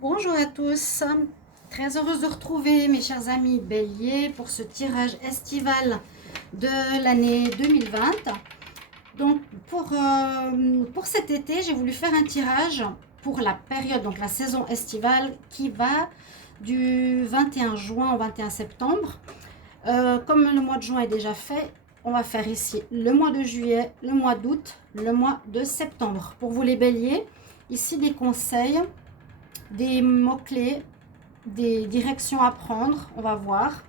Bonjour à tous, très heureuse de retrouver mes chers amis Bélier pour ce tirage estival de l'année 2020. Donc pour cet été, j'ai voulu faire un tirage pour la période, donc la saison estivale qui va du 21 juin au 21 septembre. Comme le mois de juin est déjà fait, on va faire ici le mois de juillet, le mois d'août, le mois de septembre. Pour vous les Béliers, ici des conseils, des mots-clés, des directions à prendre, on va voir.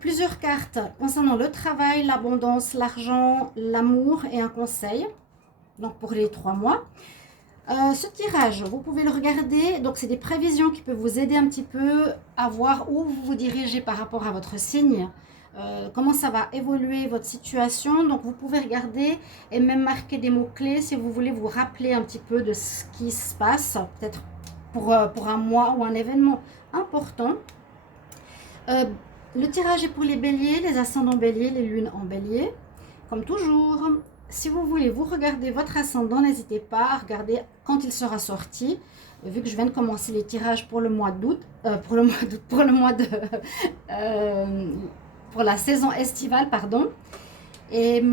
Plusieurs cartes concernant le travail, l'abondance, l'argent, l'amour et un conseil, donc pour les 3 mois. Ce tirage, vous pouvez le regarder, donc c'est des prévisions qui peuvent vous aider un petit peu à voir où vous vous dirigez par rapport à votre signe, comment ça va évoluer votre situation. Donc vous pouvez regarder et même marquer des mots-clés si vous voulez vous rappeler un petit peu de ce qui se passe, peut-être pour un mois ou un événement important. Le tirage est pour les béliers, les ascendants béliers, les lunes en bélier. Comme toujours, si vous voulez vous regarder votre ascendant, n'hésitez pas à regarder quand il sera sorti. Vu que je viens de commencer les tirages pour le mois d'août, pour la saison estivale, pardon. Et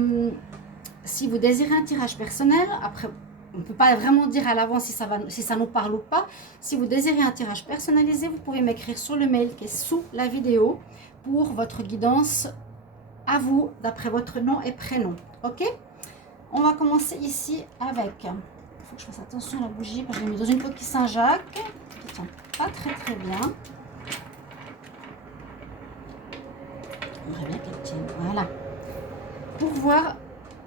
si vous désirez un tirage personnel, après, on ne peut pas vraiment dire à l'avance si ça nous parle ou pas. Si vous désirez un tirage personnalisé, vous pouvez m'écrire sur le mail qui est sous la vidéo pour votre guidance à vous, d'après votre nom et prénom. Ok? On va commencer ici avec... Il faut que je fasse attention à la bougie, parce que je l'ai mis dans une coquille Saint-Jacques, qui ne tient pas très bien. J'aimerais bien qu'elle tienne. Voilà. Pour voir...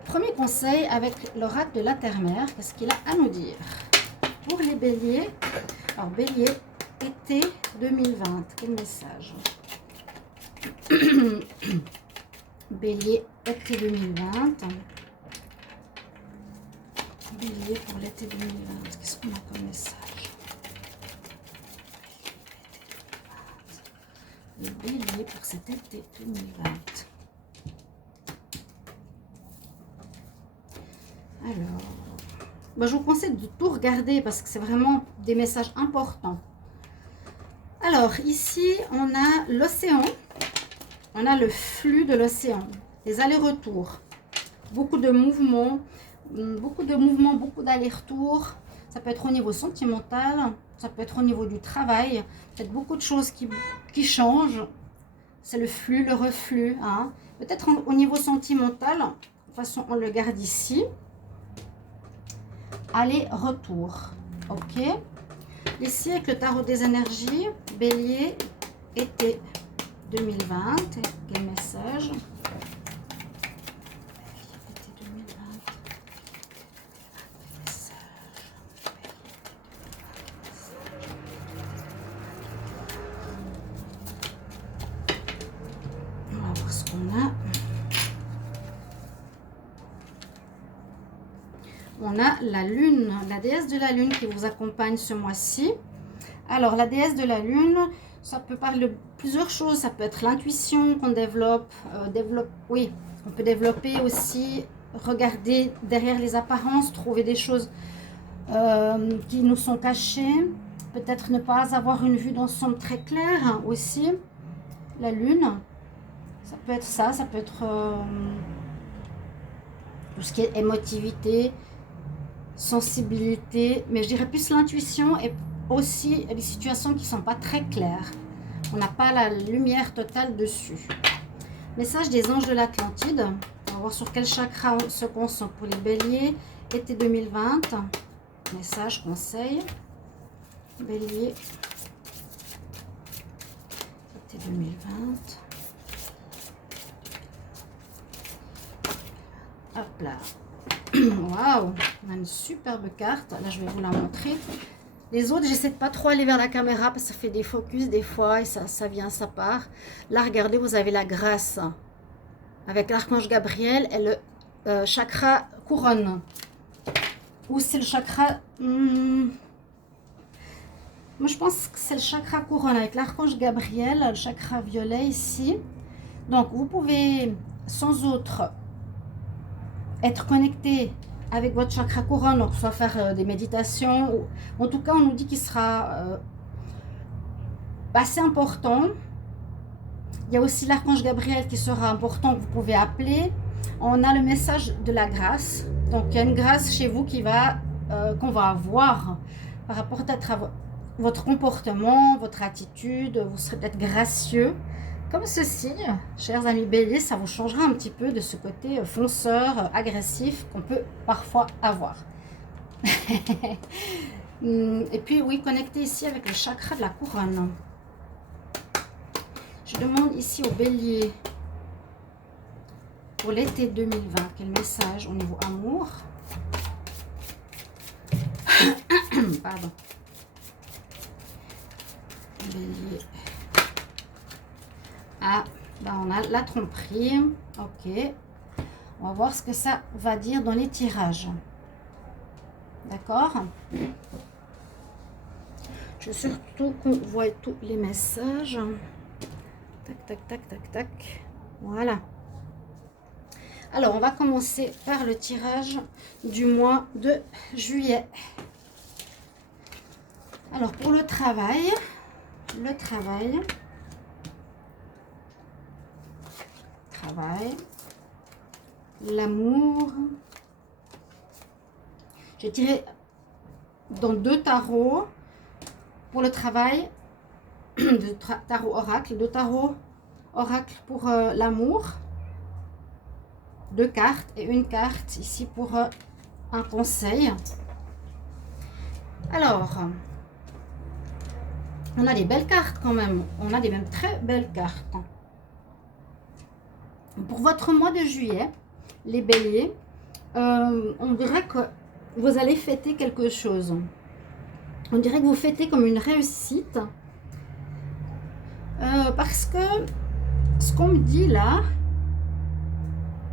Premier conseil avec l'oracle de la Terre-Mère, qu'est-ce qu'il a à nous dire pour les béliers? Alors, bélier, été 2020, quel message? Bélier, été 2020. Bélier pour l'été 2020, qu'est-ce qu'on a comme message? Le bélier pour cet été 2020. Alors, je vous conseille de tout regarder parce que c'est vraiment des messages importants. Alors, ici, on a l'océan. On a le flux de l'océan, les allers-retours. Beaucoup de mouvements, beaucoup d'allers-retours. Ça peut être au niveau sentimental, ça peut être au niveau du travail. Peut-être beaucoup de choses qui changent. C'est le flux, le reflux. Hein. Peut-être au niveau sentimental. De toute façon, on le garde ici. Aller-retour. Ok. Ici, avec le tarot des énergies, bélier, été 2020. Quel message? On va voir ce qu'on a. On a la lune, la déesse de la lune qui vous accompagne ce mois-ci. Alors, la déesse de la lune, ça peut parler de plusieurs choses. Ça peut être l'intuition qu'on développe. Oui, on peut développer aussi, regarder derrière les apparences, trouver des choses qui nous sont cachées. Peut-être ne pas avoir une vue d'ensemble très claire hein, aussi. La lune, ça peut être ça. Ça peut être tout ce qui est émotivité, sensibilité, mais je dirais plus l'intuition et aussi des situations qui ne sont pas très claires. On n'a pas la lumière totale dessus. Message des anges de l'Atlantide. On va voir sur quel chakra on se concentre pour les béliers. Été 2020. Message, conseil. Bélier. Été 2020. Hop là. Waouh, on a une superbe carte. Là, je vais vous la montrer. Les autres, j'essaie de pas trop aller vers la caméra parce que ça fait des focus des fois et ça vient, ça part. Là, regardez, vous avez la grâce avec l'archange Gabriel et le chakra couronne. Ou c'est le chakra... moi, je pense que c'est le chakra couronne avec l'archange Gabriel, le chakra violet ici. Donc, vous pouvez sans autre être connecté avec votre chakra couronne, donc soit faire des méditations, ou en tout cas on nous dit qu'il sera assez important. Il y a aussi l'archange Gabriel qui sera important, que vous pouvez appeler. On a le message de la grâce, donc il y a une grâce chez vous qui va qu'on va avoir par rapport peut-être à votre comportement, votre attitude. Vous serez peut-être gracieux comme ceci, chers amis béliers. Ça vous changera un petit peu de ce côté fonceur, agressif qu'on peut parfois avoir. Et puis oui, connecté ici avec le chakra de la couronne. Je demande ici au bélier pour l'été 2020, quel message au niveau amour. Pardon. Bélier. Ah, ben on a la tromperie. Ok. On va voir ce que ça va dire dans les tirages. D'accord? Je veux surtout qu'on voit tous les messages. Tac, tac, tac, tac, tac. Voilà. Alors, on va commencer par le tirage du mois de juillet. Alors, pour le travail, l'amour. J'ai tiré dans 2 tarots pour le travail, de tarot oracle, 2 tarots oracle pour l'amour, 2 cartes et une carte ici pour un conseil. Alors, on a des belles cartes quand même, on a des même très belles cartes. Pour votre mois de juillet, les béliers, on dirait que vous allez fêter quelque chose. On dirait que vous fêtez comme une réussite. Parce que ce qu'on me dit là,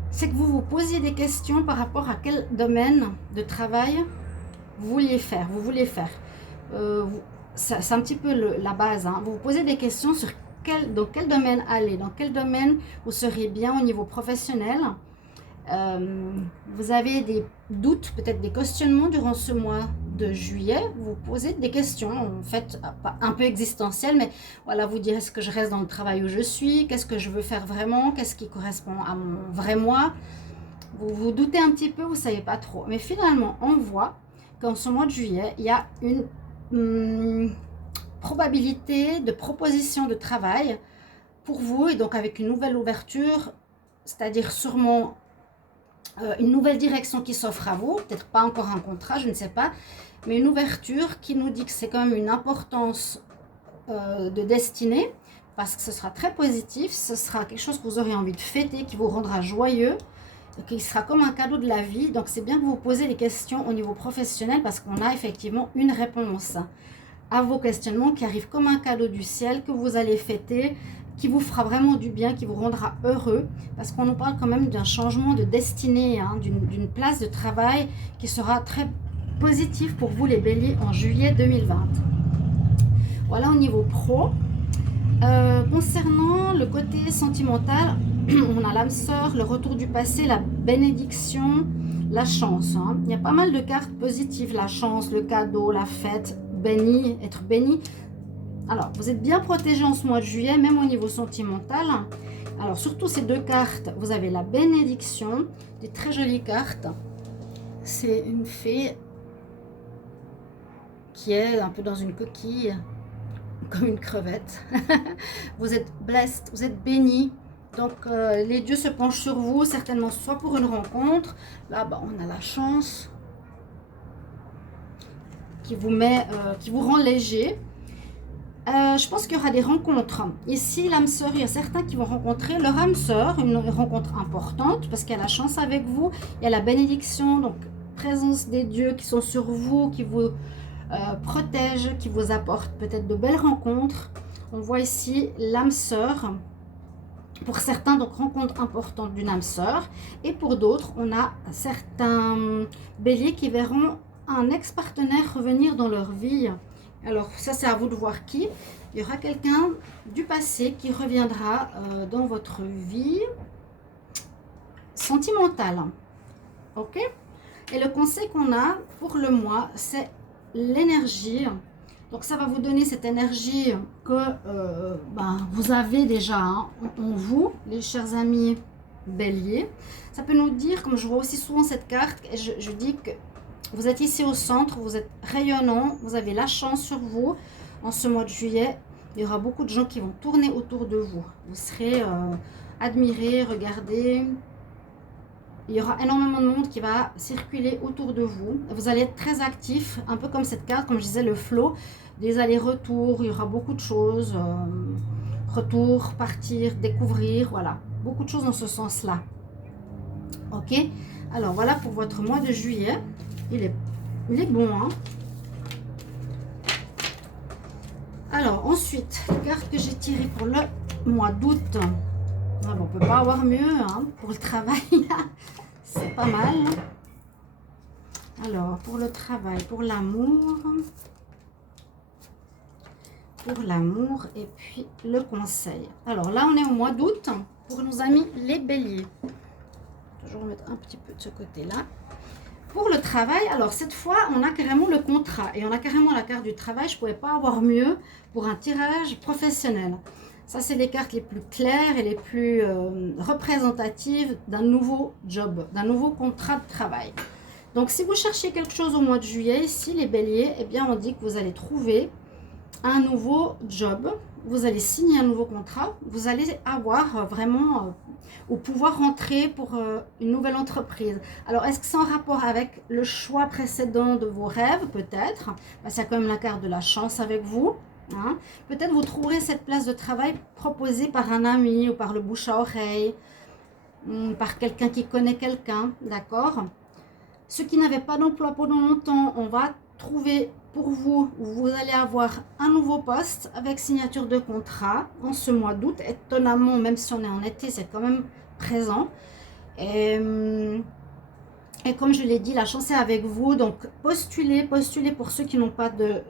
c'est que vous vous posiez des questions par rapport à quel domaine de travail vous voulez faire. C'est un petit peu la base. Hein. Vous vous posez des questions sur dans quel domaine aller, dans quel domaine vous seriez bien au niveau professionnel. Vous avez des doutes, peut-être des questionnements durant ce mois de juillet. Vous posez des questions, en fait, un peu existentielles, mais voilà, vous direz, est-ce que je reste dans le travail où je suis? Qu'est-ce que je veux faire vraiment? Qu'est-ce qui correspond à mon vrai moi? Vous vous doutez un petit peu, vous ne savez pas trop. Mais finalement, on voit qu'en ce mois de juillet, il y a une probabilité de proposition de travail pour vous, et donc avec une nouvelle ouverture, c'est-à-dire sûrement une nouvelle direction qui s'offre à vous, peut-être pas encore un contrat, je ne sais pas, mais une ouverture qui nous dit que c'est quand même une importance de destinée, parce que ce sera très positif, ce sera quelque chose que vous aurez envie de fêter, qui vous rendra joyeux, qui sera comme un cadeau de la vie. Donc c'est bien que vous vous posez les questions au niveau professionnel, parce qu'on a effectivement une réponse à vos questionnements qui arrive comme un cadeau du ciel, que vous allez fêter, qui vous fera vraiment du bien, qui vous rendra heureux, parce qu'on nous parle quand même d'un changement de destinée, hein, d'une place de travail qui sera très positif pour vous les béliers en juillet 2020. Voilà au niveau pro. Concernant le côté sentimental, on a l'âme sœur, le retour du passé, la bénédiction, la chance. Hein. Il y a pas mal de cartes positives, la chance, le cadeau, la fête, béni, être béni. Alors, vous êtes bien protégé en ce mois de juillet, même au niveau sentimental. Alors, surtout ces 2 cartes, vous avez la bénédiction, des très jolies cartes. C'est une fée qui est un peu dans une coquille, comme une crevette. Vous êtes blessed, vous êtes béni. Donc, les dieux se penchent sur vous, certainement soit pour une rencontre. Là, bah, on a la chance qui vous rend léger. Je pense qu'il y aura des rencontres. Ici, l'âme sœur, il y a certains qui vont rencontrer leur âme sœur, une rencontre importante, parce qu'il y a la chance avec vous, il y a la bénédiction, donc présence des dieux qui sont sur vous, qui vous protègent, qui vous apportent peut-être de belles rencontres. On voit ici l'âme sœur. Pour certains, donc rencontre importante d'une âme sœur, et pour d'autres, on a certains béliers qui verront un ex-partenaire revenir dans leur vie. Alors ça, c'est à vous de voir qui. Il y aura quelqu'un du passé qui reviendra dans votre vie sentimentale. Ok? Et le conseil qu'on a pour le mois, c'est l'énergie. Donc ça va vous donner cette énergie que vous avez déjà hein, en vous, les chers amis bélier. Ça peut nous dire, comme je vois aussi souvent cette carte, et je dis que vous êtes ici au centre, vous êtes rayonnant, vous avez la chance sur vous. En ce mois de juillet, il y aura beaucoup de gens qui vont tourner autour de vous. Vous serez admirés, regardés. Il y aura énormément de monde qui va circuler autour de vous. Vous allez être très actif, un peu comme cette carte, comme je disais, le flow, des allers-retours. Il y aura beaucoup de choses. Retour, partir, découvrir, voilà. Beaucoup de choses dans ce sens-là. Ok? Alors, voilà pour votre mois de juillet. Il est bon, hein? Alors, ensuite, la carte que j'ai tirée pour le mois d'août. On ne peut pas avoir mieux hein, pour le travail. C'est pas mal. Alors, pour le travail, pour l'amour. Pour l'amour et puis le conseil. Alors là, on est au mois d'août pour nos amis les béliers. Toujours mettre un petit peu de ce côté-là. Pour le travail, alors cette fois, on a carrément le contrat et on a carrément la carte du travail. Je ne pouvais pas avoir mieux pour un tirage professionnel. Ça, c'est les cartes les plus claires et les plus représentatives d'un nouveau job, d'un nouveau contrat de travail. Donc, si vous cherchez quelque chose au mois de juillet, ici, les béliers, eh bien, on dit que vous allez trouver un nouveau job, vous allez signer un nouveau contrat, vous allez avoir vraiment ou pouvoir rentrer pour une nouvelle entreprise. Alors, est-ce que c'est en rapport avec le choix précédent de vos rêves? Peut-être, parce qu'il y a quand même la carte de la chance avec vous. Hein. Peut-être vous trouverez cette place de travail proposée par un ami ou par le bouche à oreille, par quelqu'un qui connaît quelqu'un, d'accord? Ceux qui n'avaient pas d'emploi pendant longtemps, on va trouver pour vous, vous allez avoir un nouveau poste avec signature de contrat en ce mois d'août. Étonnamment, même si on est en été, c'est quand même présent. Et comme je l'ai dit, la chance est avec vous. Donc, postulez pour ceux qui n'ont pas de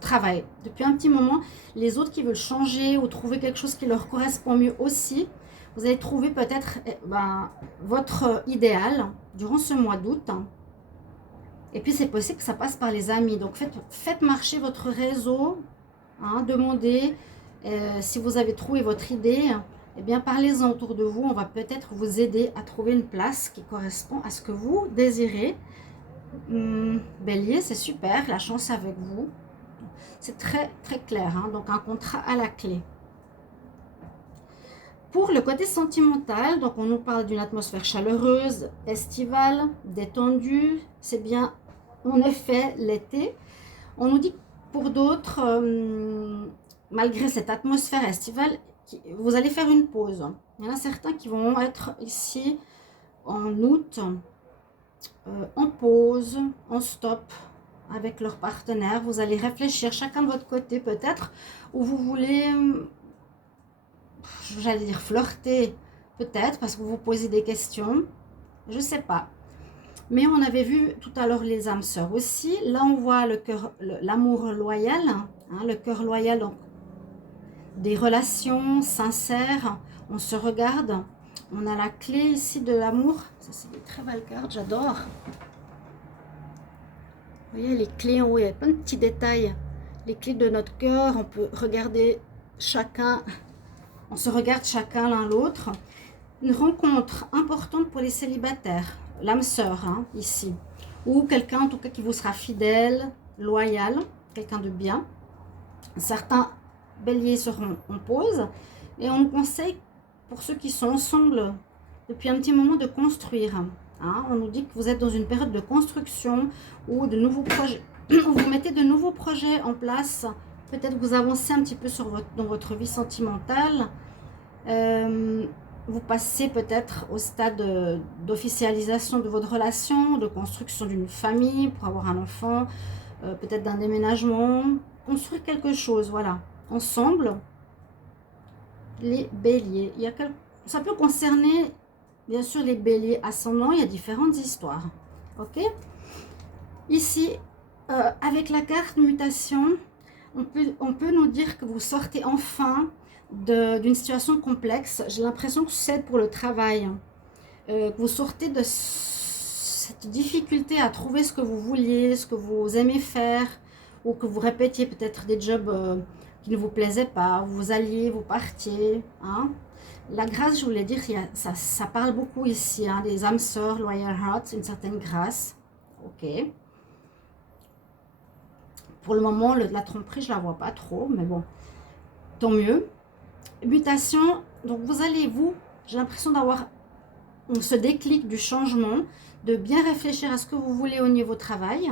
travail. Depuis un petit moment, les autres qui veulent changer ou trouver quelque chose qui leur correspond mieux aussi, vous allez trouver peut-être votre idéal durant ce mois d'août. Et puis, c'est possible que ça passe par les amis. Donc, faites marcher votre réseau. Hein, demandez si vous avez trouvé votre idée. Eh bien, parlez-en autour de vous. On va peut-être vous aider à trouver une place qui correspond à ce que vous désirez. Bélier, c'est super. La chance avec vous. C'est très, très clair. Hein, donc, un contrat à la clé. Pour le côté sentimental, donc on nous parle d'une atmosphère chaleureuse, estivale, détendue. C'est bien, en effet, l'été. On nous dit que pour d'autres, malgré cette atmosphère estivale, vous allez faire une pause. Il y en a certains qui vont être ici en août, en pause, en stop avec leur partenaire. Vous allez réfléchir chacun de votre côté peut-être, où vous voulez... j'allais dire flirter, peut-être, parce que vous vous posez des questions. Je ne sais pas. Mais on avait vu tout à l'heure les âmes sœurs aussi. Là, on voit le cœur, l'amour loyal. Hein, le cœur loyal, donc des relations sincères. On se regarde. On a la clé ici de l'amour. Ça, c'est des très belles cartes, j'adore. Vous voyez, les clés en haut, il y a plein de petits détails. Les clés de notre cœur, on peut regarder chacun... On se regarde chacun l'un l'autre. Une rencontre importante pour les célibataires. L'âme sœur, hein, ici. Ou quelqu'un, en tout cas, qui vous sera fidèle, loyal. Quelqu'un de bien. Certains béliers seront en pause. Et on nous conseille, pour ceux qui sont ensemble depuis un petit moment, de construire. Hein. On nous dit que vous êtes dans une période de construction ou de nouveaux projets. Vous mettez de nouveaux projets en place. Peut-être que vous avancez un petit peu dans votre vie sentimentale. Vous passez peut-être au stade d'officialisation de votre relation, de construction d'une famille pour avoir un enfant, peut-être d'un déménagement. Construire quelque chose, voilà. Ensemble, les béliers. Ça peut concerner, bien sûr, les béliers ascendants. Il y a différentes histoires. Ok? Ici, avec la carte mutation, on peut nous dire que vous sortez enfin d'une situation complexe. J'ai l'impression que c'est pour le travail. Que vous sortez de cette difficulté à trouver ce que vous vouliez, ce que vous aimez faire, ou que vous répétiez peut-être des jobs qui ne vous plaisaient pas, vous alliez, vous partiez. Hein. La grâce, je voulais dire, ça parle beaucoup ici, hein, des âmes sœurs, loyal hearts, une certaine grâce. Ok. Pour le moment, la tromperie, je ne la vois pas trop, mais bon, tant mieux. Mutation, donc vous allez, j'ai l'impression d'avoir ce déclic du changement, de bien réfléchir à ce que vous voulez au niveau travail,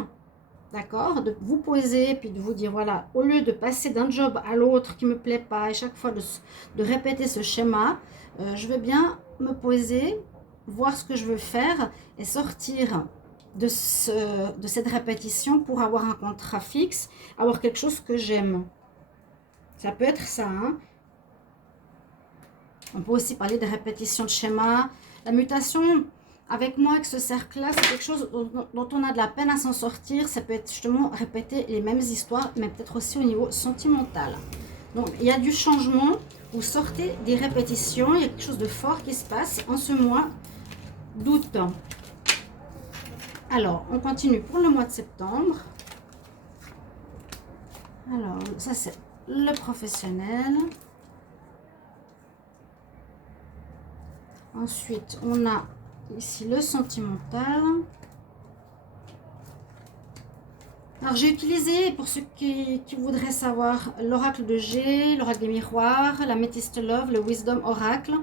d'accord, de vous poser, puis de vous dire, voilà, au lieu de passer d'un job à l'autre qui ne me plaît pas, et chaque fois de répéter ce schéma, je veux bien me poser, voir ce que je veux faire, et sortir de cette répétition pour avoir un contrat fixe, avoir quelque chose que j'aime. Ça peut être ça, hein. On peut aussi parler de répétition de schéma. La mutation, avec moi, avec ce cercle-là, c'est quelque chose dont on a de la peine à s'en sortir. Ça peut être justement répéter les mêmes histoires, mais peut-être aussi au niveau sentimental. Donc, il y a du changement. Vous sortez des répétitions. Il y a quelque chose de fort qui se passe en ce mois d'août. Alors, on continue pour le mois de septembre. Alors, ça, c'est le professionnel. Ensuite, on a ici le sentimental. Alors, j'ai utilisé, pour ceux qui voudraient savoir, l'oracle de G, l'oracle des miroirs, la Métiste Love, le Wisdom Oracle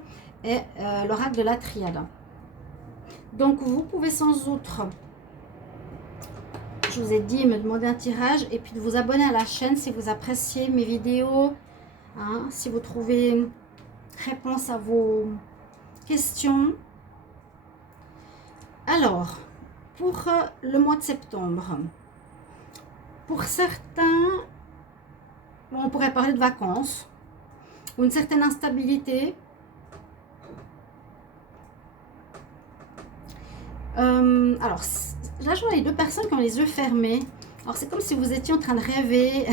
et l'oracle de la Triade. Donc, vous pouvez sans outre, je vous ai dit, me demander un tirage et puis de vous abonner à la chaîne si vous appréciez mes vidéos, hein, si vous trouvez réponse à vos questions. Alors, pour le mois de septembre, pour certains, on pourrait parler de vacances ou une certaine instabilité. Alors, là, je vois les deux personnes qui ont les yeux fermés. Alors, c'est comme si vous étiez en train de rêver.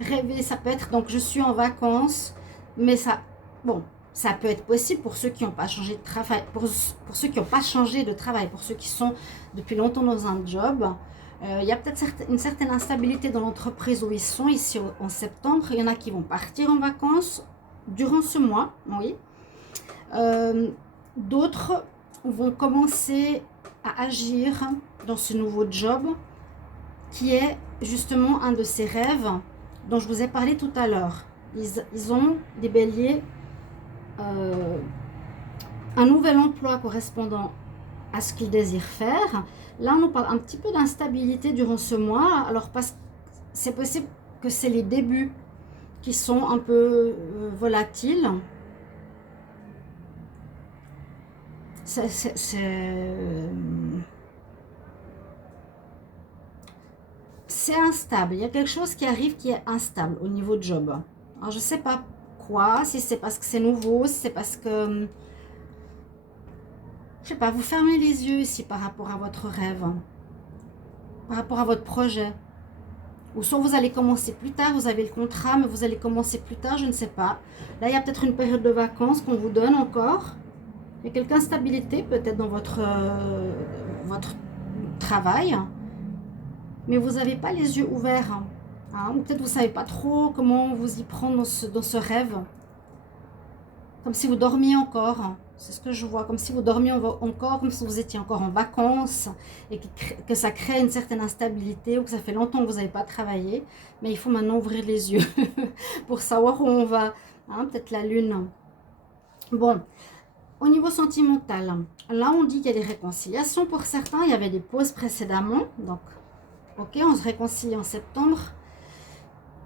Rêver, ça peut être, donc, je suis en vacances, mais ça, bon, ça peut être possible pour ceux qui n'ont pas changé de travail, pour ceux qui n'ont pas changé de travail, pour ceux qui sont depuis longtemps dans un job. Il y a peut-être une certaine instabilité dans l'entreprise où ils sont ici en septembre. Il y en a qui vont partir en vacances durant ce mois, oui. D'autres vont commencer à agir dans ce nouveau job qui est justement un de ces rêves dont je vous ai parlé tout à l'heure. Ils ont, des béliers, un nouvel emploi correspondant à ce qu'ils désirent faire. Là, on nous parle un petit peu d'instabilité durant ce mois. Alors, parce que c'est possible que c'est les débuts qui sont un peu volatiles. C'est instable. Il y a quelque chose qui arrive qui est instable au niveau de job. Alors, je ne sais pas quoi, si c'est parce que c'est nouveau, si c'est parce que... Je sais pas, vous fermez les yeux ici par rapport à votre rêve, par rapport à votre projet. Ou soit vous allez commencer plus tard, vous avez le contrat, mais vous allez commencer plus tard, je ne sais pas. Là, il y a peut-être une période de vacances qu'on vous donne encore. Il y a quelque instabilité peut-être dans votre travail, mais vous n'avez pas les yeux ouverts. Hein, ou peut-être vous ne savez pas trop comment vous y prendre dans ce rêve. Comme si vous dormiez encore. C'est ce que je vois, comme si vous dormiez encore, comme si vous étiez encore en vacances et que ça crée une certaine instabilité ou que ça fait longtemps que vous n'avez pas travaillé. Mais il faut maintenant ouvrir les yeux pour savoir où on va. Hein, peut-être la lune. Bon, au niveau sentimental, là on dit qu'il y a des réconciliations pour certains. Il y avait des pauses précédemment. Donc, ok, on se réconcilie en septembre.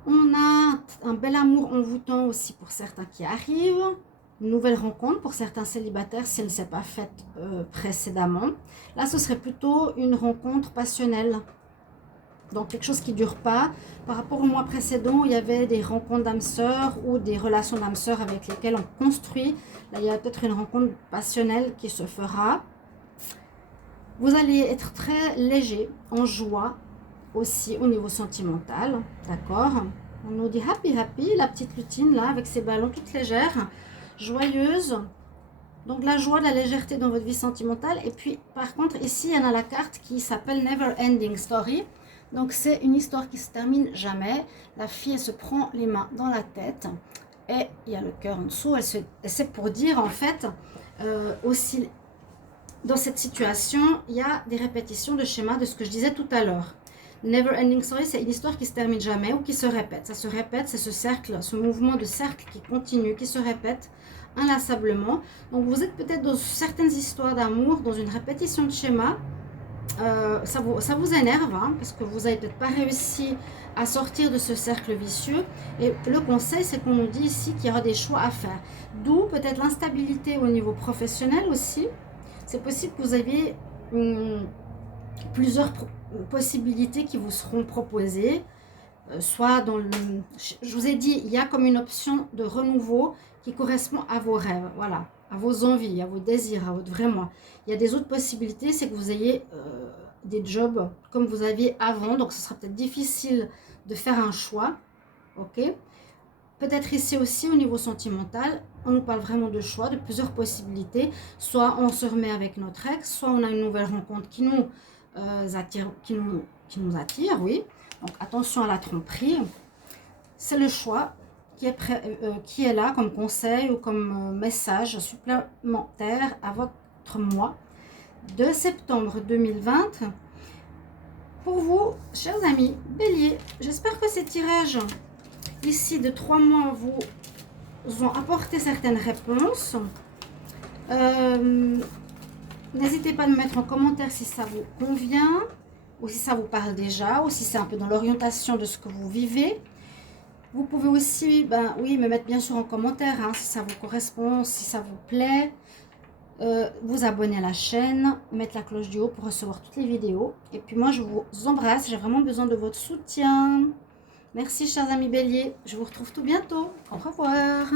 On a un bel amour envoûtant aussi pour certains qui arrivent. Une nouvelle rencontre pour certains célibataires si elle ne s'est pas faite précédemment. Là, ce serait plutôt une rencontre passionnelle. Donc, quelque chose qui ne dure pas. Par rapport au mois précédent, il y avait des rencontres d'âmes sœurs ou des relations d'âmes sœurs avec lesquelles on construit. Là, il y a peut-être une rencontre passionnelle qui se fera. Vous allez être très léger, en joie aussi au niveau sentimental. D'accord? On nous dit happy, happy, la petite lutine là avec ses ballons toutes légères. Joyeuse, Donc la joie, la légèreté dans votre vie sentimentale. Et puis par contre ici il y en a la carte qui s'appelle Never Ending Story. Donc c'est une histoire qui se termine jamais. La fille elle se prend les mains dans la tête et il y a le cœur en dessous. C'est pour dire en fait aussi dans cette situation il y a des répétitions de schémas de ce que je disais tout à l'heure. Never Ending Story, c'est une histoire qui se termine jamais ou qui se répète. Ça se répète, c'est ce cercle, ce mouvement de cercle qui continue, qui se répète inlassablement. Donc vous êtes peut-être dans certaines histoires d'amour, dans une répétition de schéma. Ça vous énerve, hein, parce que vous n'avez peut-être pas réussi à sortir de ce cercle vicieux. Et le conseil, c'est qu'on nous dit ici qu'il y aura des choix à faire. D'où peut-être l'instabilité au niveau professionnel aussi. C'est possible que vous aviez plusieurs possibilités qui vous seront proposées, soit dans le... Je vous ai dit, il y a comme une option de renouveau qui correspond à vos rêves, voilà, à vos envies, à vos désirs, à votre vraiment. Il y a des autres possibilités, c'est que vous ayez des jobs comme vous aviez avant, donc ce sera peut-être difficile de faire un choix, ok? Peut-être ici aussi au niveau sentimental, on nous parle vraiment de choix, de plusieurs possibilités. Soit on se remet avec notre ex, soit on a une nouvelle rencontre qui nous attire, qui nous attire, oui. Donc attention à la tromperie. C'est le choix qui est là comme conseil ou comme message supplémentaire à votre mois de septembre 2020. Pour vous, chers amis, Bélier, j'espère que ces tirages ici de 3 mois vous ont apporté certaines réponses. N'hésitez pas à me mettre en commentaire si ça vous convient ou si ça vous parle déjà ou si c'est un peu dans l'orientation de ce que vous vivez. Vous pouvez aussi oui, me mettre bien sûr en commentaire hein, si ça vous correspond, si ça vous plaît. Vous abonner à la chaîne, mettre la cloche du haut pour recevoir toutes les vidéos. Et puis moi je vous embrasse, j'ai vraiment besoin de votre soutien. Merci chers amis Bélier, je vous retrouve tout bientôt. Au revoir.